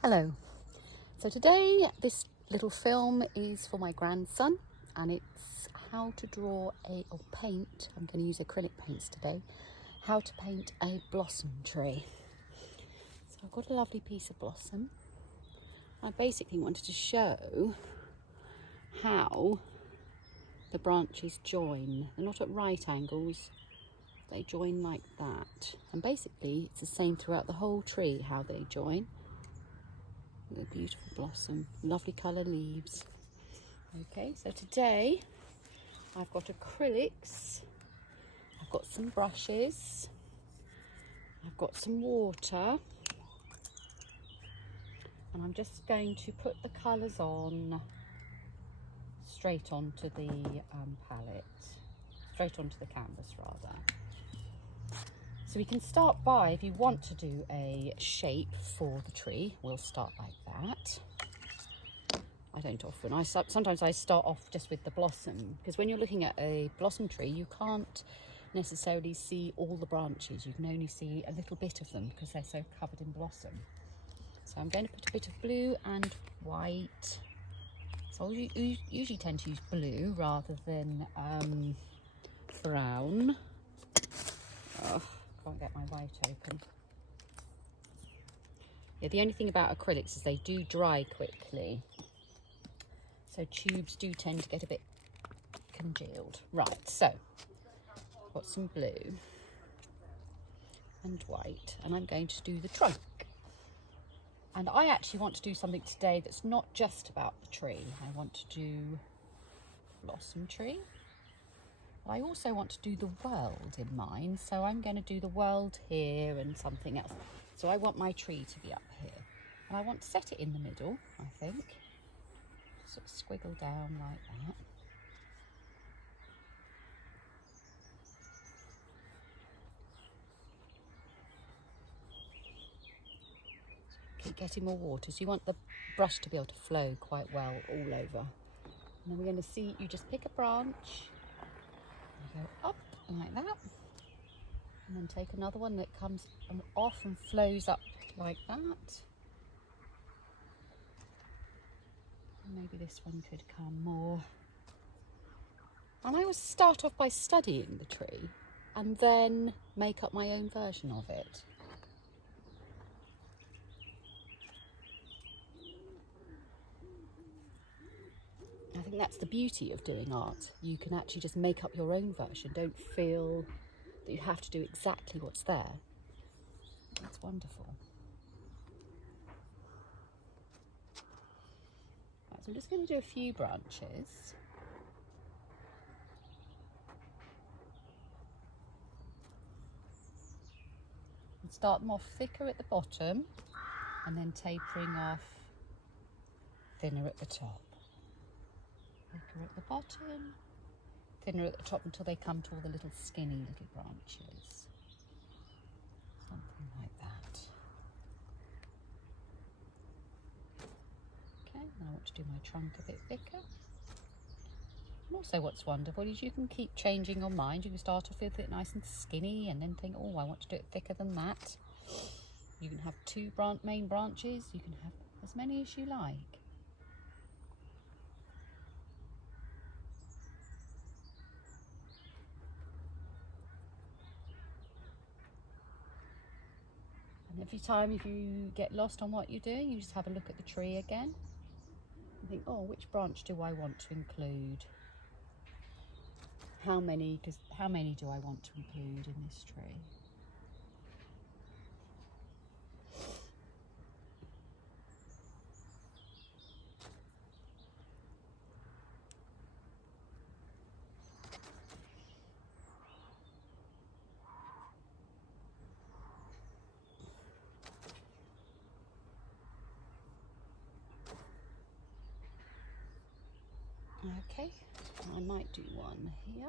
Hello. So today this little film is for my grandson, and it's how to draw or paint. I'm going to use acrylic paints today. How to paint a blossom tree. So I've got a lovely piece of blossom. I basically wanted to show how the branches join. They're not at right angles. They join like that. And basically it's the same throughout the whole tree how they join. The beautiful blossom, lovely colour leaves. Okay, so today I've got acrylics, I've got some brushes, I've got some water, and I'm just going to put the colours on straight onto the palette, straight onto the canvas rather. So we can start by, if you want to do a shape for the tree, we'll start like that. I don't often. Sometimes I start off just with the blossom, because when you're looking at a blossom tree, you can't necessarily see all the branches. You can only see a little bit of them because they're so covered in blossom. So I'm going to put a bit of blue and white. So I usually tend to use blue rather than brown. Oh, can't get my white open. Yeah, the only thing about acrylics is they do dry quickly. So tubes do tend to get a bit congealed. Right, so got some blue and white, and I'm going to do the trunk. And I actually want to do something today that's not just about the tree. I want to do blossom tree. But I also want to do the world in mind, so I'm going to do the world here and something else. So I want my tree to be up here, and I want to set it in the middle, I think. Sort of squiggle down like that. Keep getting more water, so you want the brush to be able to flow quite well all over. And then we're going to see, you just pick a branch, you go up like that, and then take another one that comes off and flows up like that. And maybe this one could come more. And I always start off by studying the tree and then make up my own version of it. I think that's the beauty of doing art. You can actually just make up your own version. Don't feel that you have to do exactly what's there. That's wonderful. Right, so I'm just going to do a few branches. And start them off thicker at the bottom and then tapering off thinner at the top. Thicker at the bottom, thinner at the top until they come to all the little skinny little branches. Something like that. Okay, now I want to do my trunk a bit thicker. And also what's wonderful is you can keep changing your mind. You can start off with it nice and skinny and then think, oh, I want to do it thicker than that. You can have two main branches. You can have as many as you like. Every time if you get lost on what you're doing, you just have a look at the tree again and think, oh, which branch do I want to include? How many do I want to include in this tree? Okay, I might do one here.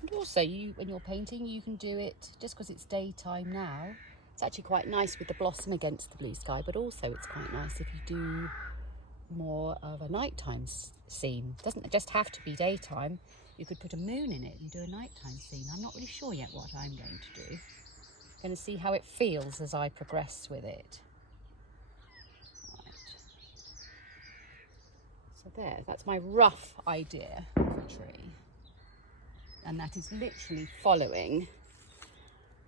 And also, when you're painting, you can do it just because it's daytime now. It's actually quite nice with the blossom against the blue sky, but also it's quite nice if you do more of a nighttime scene. It doesn't just have to be daytime. You could put a moon in it and do a nighttime scene. I'm not really sure yet what I'm going to do. I'm going to see how it feels as I progress with it. So there, that's my rough idea of a tree. And that is literally following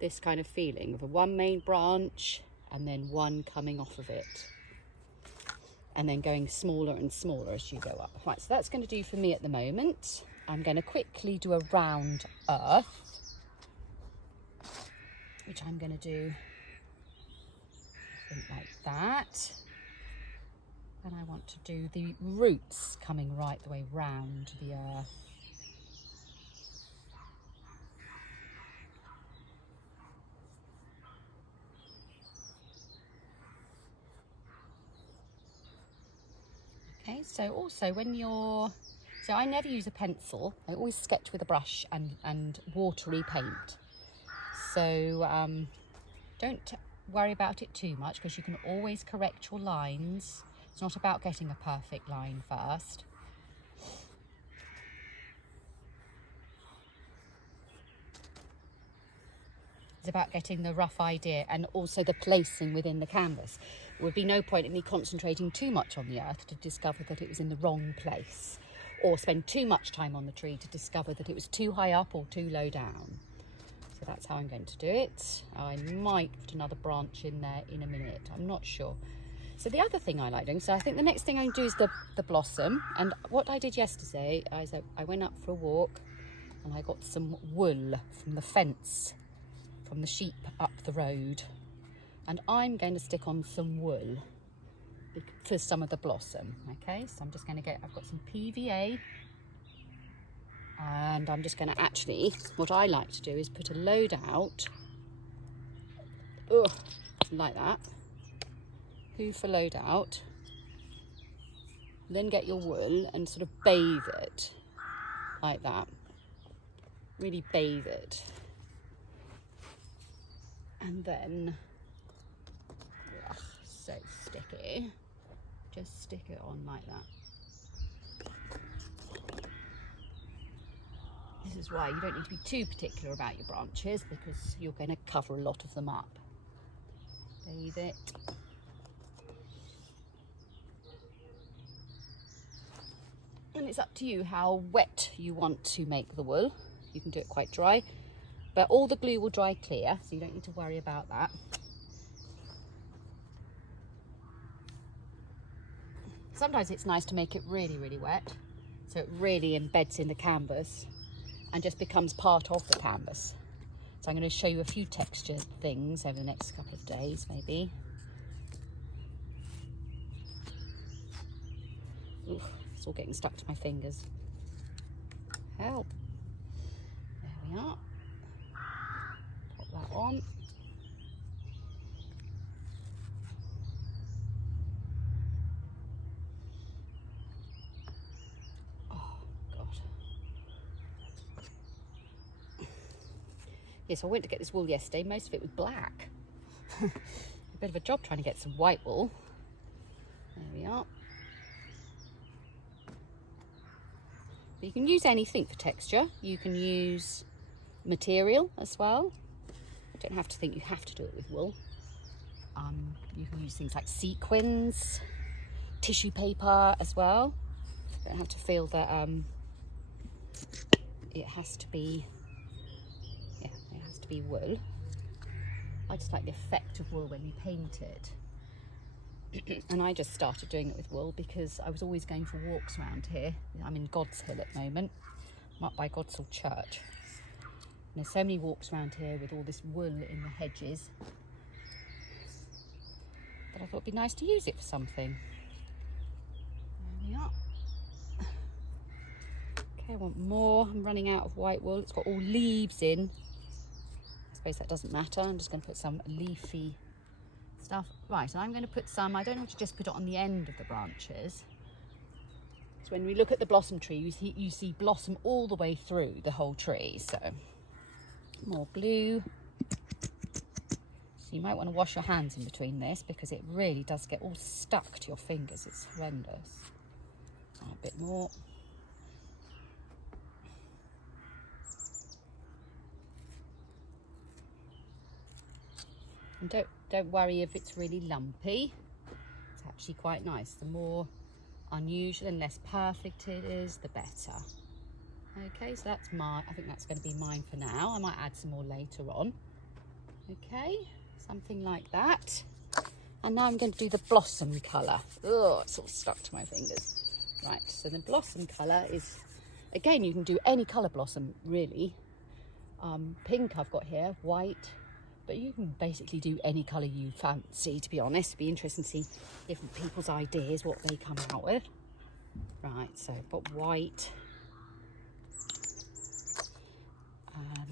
this kind of feeling of a one main branch and then one coming off of it. And then going smaller and smaller as you go up. Right, so that's going to do for me at the moment. I'm going to quickly do a round earth, which I'm going to do like that. And I want to do the roots coming right the way round the earth. Okay, so also when you're, so I never use a pencil. I always sketch with a brush and watery paint. So don't worry about it too much, because you can always correct your lines. It's not about getting a perfect line first. It's about getting the rough idea and also the placing within the canvas. There would be no point in me concentrating too much on the earth to discover that it was in the wrong place, or spend too much time on the tree to discover that it was too high up or too low down. So that's how I'm going to do it. I might put another branch in there in a minute, I'm not sure. So the other thing I like doing, so I think the next thing I can do is the blossom. And what I did yesterday is I went up for a walk and I got some wool from the fence, from the sheep up the road. And I'm going to stick on some wool for some of the blossom. Okay, so I'm just going to I've got some PVA. And I'm just going to actually, what I like to do is put a load out, like that, hoof a load out, then get your wool and sort of bathe it, like that, really bathe it. And then, so sticky, just stick it on like that. This is why you don't need to be too particular about your branches, because you're going to cover a lot of them up. Bathe it. And it's up to you how wet you want to make the wool. You can do it quite dry, but all the glue will dry clear, so you don't need to worry about that. Sometimes it's nice to make it really, really wet, so it really embeds in the canvas and just becomes part of the canvas. So I'm going to show you a few texture things over the next couple of days, maybe. Oof, it's all getting stuck to my fingers. Help. There we are. Pop that on. Yes, I went to get this wool yesterday. Most of it was black. A bit of a job trying to get some white wool. There we are. But you can use anything for texture. You can use material as well. You don't have to think you have to do it with wool. You can use things like sequins, tissue paper as well. You don't have to feel that it has to be wool. I just like the effect of wool when you paint it. And I just started doing it with wool because I was always going for walks around here. I'm in God's Hill at the moment. I'm up by God's Hill Church. And there's so many walks around here with all this wool in the hedges that I thought it'd be nice to use it for something. There we are. Okay, I want more. I'm running out of white wool. It's got all leaves in. I suppose that doesn't matter. I'm just going to put some leafy stuff. Right, and I'm going to put some, I don't want to just put it on the end of the branches. So when we look at the blossom tree, you see blossom all the way through the whole tree. So more glue. So you might want to wash your hands in between this, because it really does get all stuck to your fingers. It's horrendous. A bit more. And don't worry if it's really lumpy. It's actually quite nice. The more unusual and less perfect it is, the better. Okay, so that's I think that's going to be mine for now. I might add some more later on. Okay, something like that. And now I'm going to do the blossom colour. Oh, it's all stuck to my fingers. Right, so the blossom colour is, again, you can do any colour blossom, really. Pink I've got here, white, but you can basically do any colour you fancy, to be honest. It'd be interesting to see different people's ideas, what they come out with. Right, so I've got white.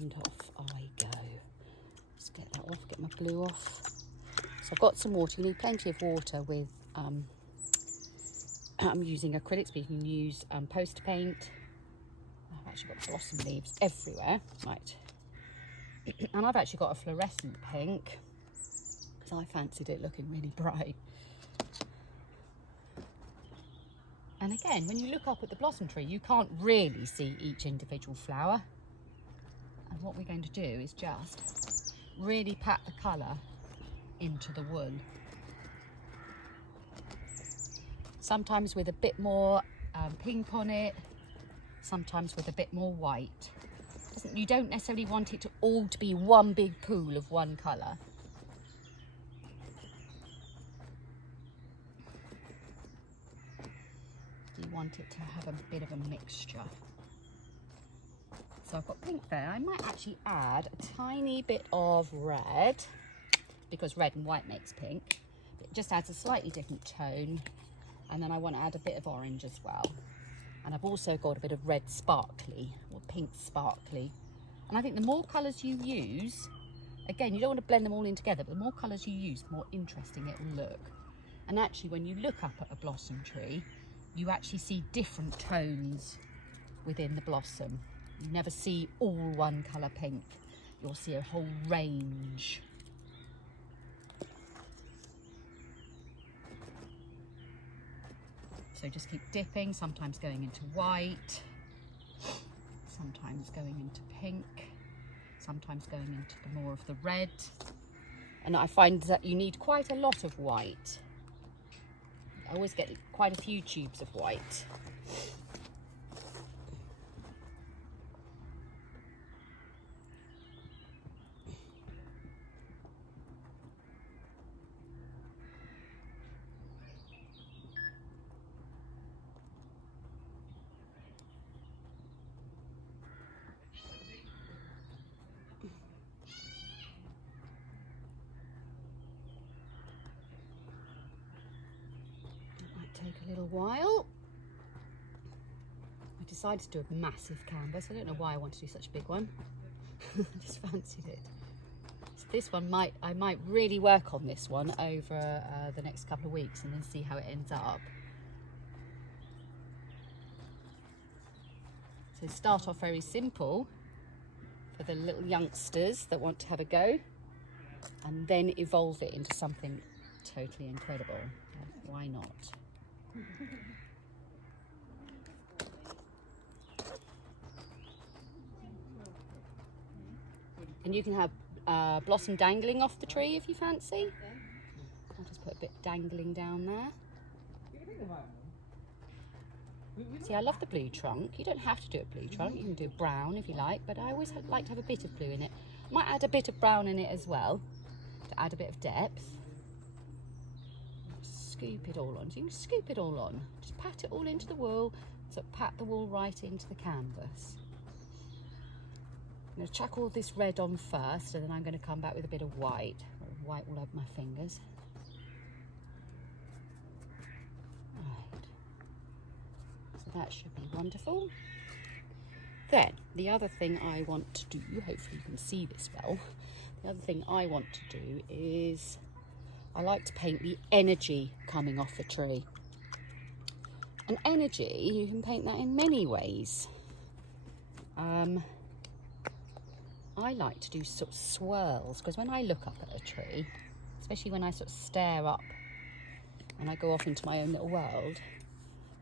And off I go. Let's get that off, get my glue off. So I've got some water. You need plenty of water with, I'm using acrylics, but you can use poster paint. I've actually got blossom leaves everywhere. Right. And I've actually got a fluorescent pink because I fancied it looking really bright. And again, when you look up at the blossom tree, you can't really see each individual flower. And what we're going to do is just really pat the colour into the wool. Sometimes with a bit more pink on it, sometimes with a bit more white. You don't necessarily want it to all to be one big pool of one colour. You want it to have a bit of a mixture. So I've got pink there. I might actually add a tiny bit of red, because red and white makes pink. It just adds a slightly different tone. And then I want to add a bit of orange as well. And I've also got a bit of red sparkly, or pink sparkly. And I think the more colours you use, again, you don't want to blend them all in together, but the more colours you use, the more interesting it will look. And actually, when you look up at a blossom tree, you actually see different tones within the blossom. You never see all one colour pink. You'll see a whole range. So just keep dipping, sometimes going into white, sometimes going into pink, sometimes going into the more of the red. And I find that you need quite a lot of white. I always get quite a few tubes of white. Take a little while. I decided to do a massive canvas. I don't know why I want to do such a big one. I just fancied it. So this one I might really work on this one over the next couple of weeks and then see how it ends up. So start off very simple for the little youngsters that want to have a go, and then evolve it into something totally incredible. Why not? And you can have blossom dangling off the tree if you fancy. I'll just put a bit dangling down there. See, I love the blue trunk. You don't have to do a blue trunk. You can do brown if you like, but I always like to have a bit of blue in it. I might add a bit of brown in it as well to add a bit of depth. Scoop it all on. So you can scoop it all on. Just pat it all into the wool. So pat the wool right into the canvas. I'm going to chuck all this red on first, and then I'm going to come back with a bit of white. White all over my fingers. Right. So that should be wonderful. Then, the other thing I want to do, hopefully you can see this well, the other thing I want to do is I like to paint the energy coming off a tree. And energy, you can paint that in many ways. I like to do sort of swirls, because when I look up at a tree, especially when I sort of stare up and I go off into my own little world,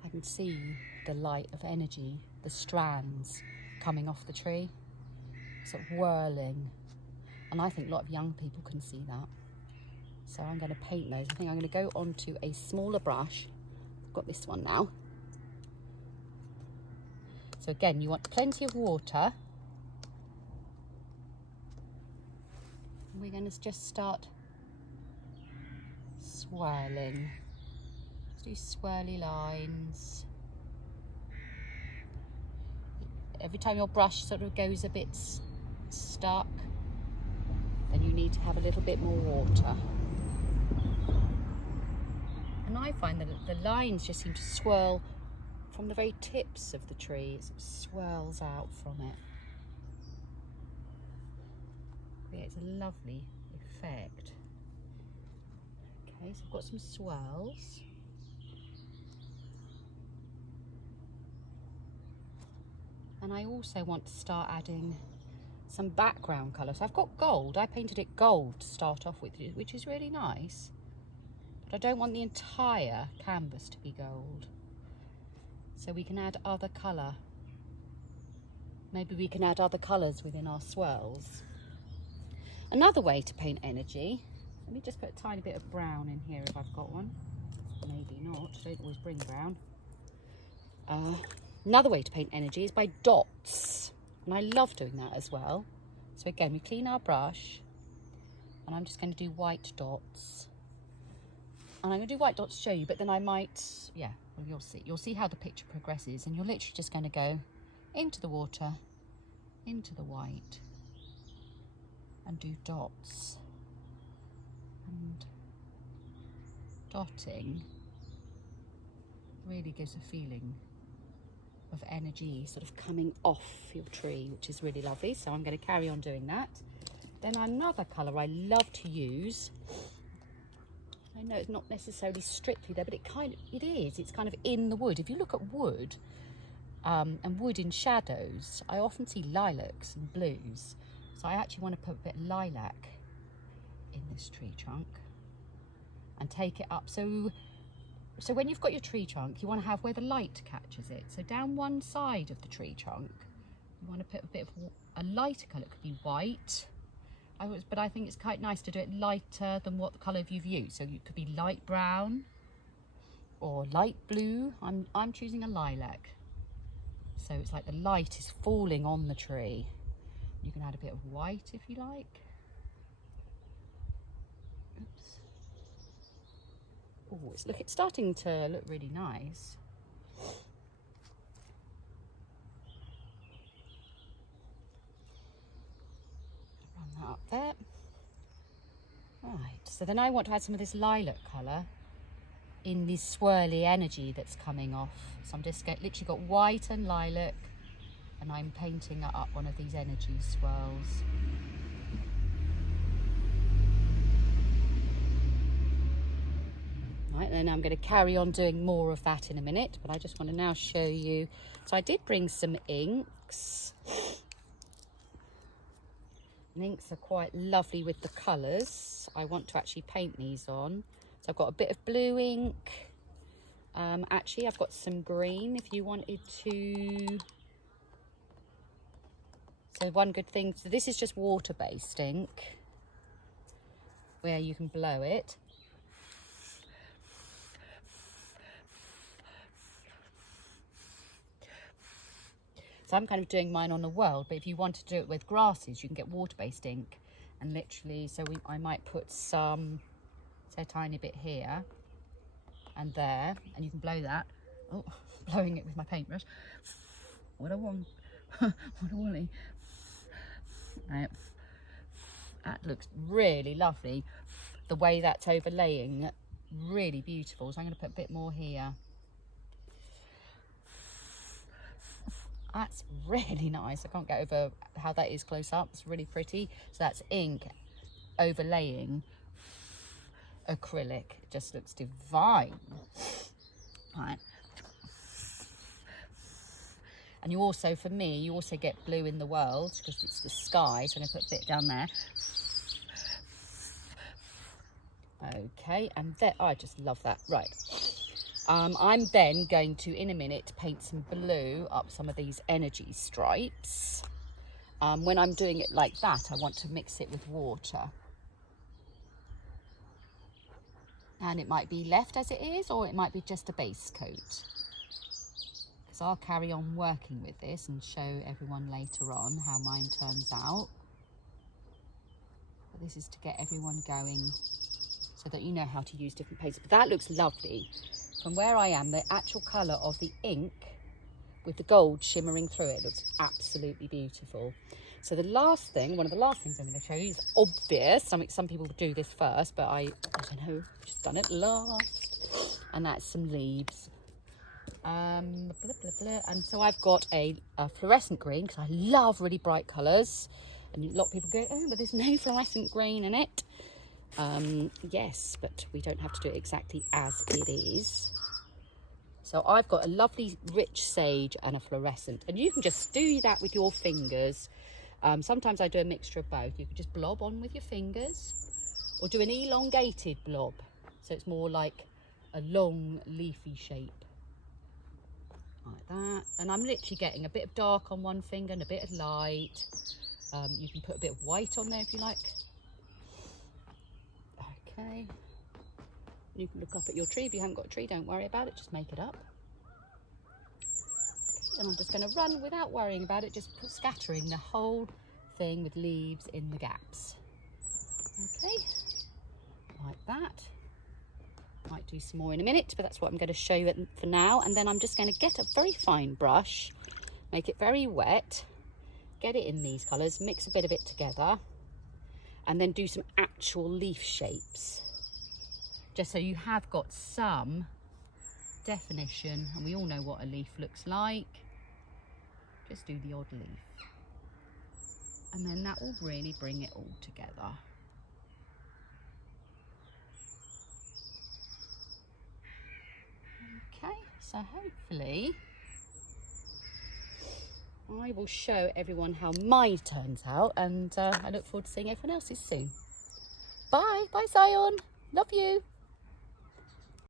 I can see the light of energy, the strands coming off the tree, sort of whirling. And I think a lot of young people can see that. So I'm going to paint those. I think I'm going to go onto a smaller brush, got this one now. So again, you want plenty of water. We're going to just start swirling. Just do swirly lines. Every time your brush sort of goes a bit stuck, then you need to have a little bit more water. And I find that the lines just seem to swirl from the very tips of the tree. It swirls out from it. Creates a lovely effect. Okay, so I've got some swirls. And I also want to start adding some background colour. So I've got gold. I painted it gold to start off with, which is really nice. But I don't want the entire canvas to be gold. So we can add other colour. Maybe we can add other colours within our swirls. Another way to paint energy, let me just put a tiny bit of brown in here if I've got one. Maybe not, I don't always bring brown. Another way to paint energy is by dots. And I love doing that as well. So again, we clean our brush and I'm just going to do white dots. And I'm going to do white dots to show you, but then I might, yeah, well, you'll see. You'll see how the picture progresses and you're literally just going to go into the water, into the white and do dots. And dotting really gives a feeling of energy sort of coming off your tree, which is really lovely. So I'm going to carry on doing that. Then another colour I love to use, I know it's not necessarily strictly there, but it is. It's kind of in the wood. If you look at wood and wood in shadows, I often see lilacs and blues. So I actually want to put a bit of lilac in this tree trunk and take it up. So when you've got your tree trunk, you want to have where the light catches it. So down one side of the tree trunk, you want to put a bit of a lighter colour. It could be white. But I think it's quite nice to do it lighter than what the colour you've used. So it could be light brown or light blue. I'm choosing a lilac. So it's like the light is falling on the tree. You can add a bit of white if you like. Oops. Oh, it's starting to look really nice. Run that up there. Right, so then I want to add some of this lilac colour in this swirly energy that's coming off. So I'm just literally got white and lilac and I'm painting up one of these energy swirls. Right, then I'm going to carry on doing more of that in a minute, but I just want to now show you. So I did bring some inks. And inks are quite lovely with the colours. I want to actually paint these on. So I've got a bit of blue ink. Actually, I've got some green if you wanted to. So one good thing, so this is just water-based ink, where you can blow it. So I'm kind of doing mine on the world, but if you want to do it with grasses, you can get water-based ink and literally, so I might put some, say a tiny bit here and there, and you can blow that. Oh, blowing it with my paintbrush. What a one, what a woolly. Right. That looks really lovely. The way that's overlaying, really beautiful. So I'm going to put a bit more here. That's really nice. I can't get over how that is close up. It's really pretty. So that's ink overlaying acrylic. It just looks divine. Right. And you also, for me, you also get blue in the world because it's the sky. So I'm going to put a bit down there. Okay, and there, I just love that. Right. I'm then going to, in a minute, paint some blue up some of these energy stripes. When I'm doing it like that, I want to mix it with water. And it might be left as it is, or it might be just a base coat. Because I'll carry on working with this and show everyone later on how mine turns out. But this is to get everyone going so that you know how to use different paints. But that looks lovely. From where I am, the actual colour of the ink with the gold shimmering through it looks absolutely beautiful. So the last thing, one of the last things I'm going to show you is obvious. Some people do this first, but I don't know, just done it last. And that's some leaves. And so I've got a fluorescent green, because I love really bright colours. And a lot of people go, oh, but there's no fluorescent green in it. Yes, but we don't have to do it exactly as it is. So I've got a lovely rich sage and a fluorescent, and you can just do that with your fingers. Sometimes I do a mixture of both. You can just blob on with your fingers, or do an elongated blob, so it's more like a long leafy shape, like that. And I'm literally getting a bit of dark on one finger and a bit of light. You can put a bit of white on there if you like. Okay. You can look up at your tree. If you haven't got a tree, don't worry about it, just make it up. And I'm just going to run without worrying about it, just scattering the whole thing with leaves in the gaps. Okay, like that. Might do some more in a minute, but that's what I'm going to show you for now. And then I'm just going to get a very fine brush, make it very wet, get it in these colours, mix a bit of it together, and then do some actual leaf shapes. Just so you have got some definition, and we all know what a leaf looks like. Just do the odd leaf, and then that will really bring it all together. Okay, so hopefully I will show everyone how mine turns out, and I look forward to seeing everyone else's soon. Bye, bye Zion, love you.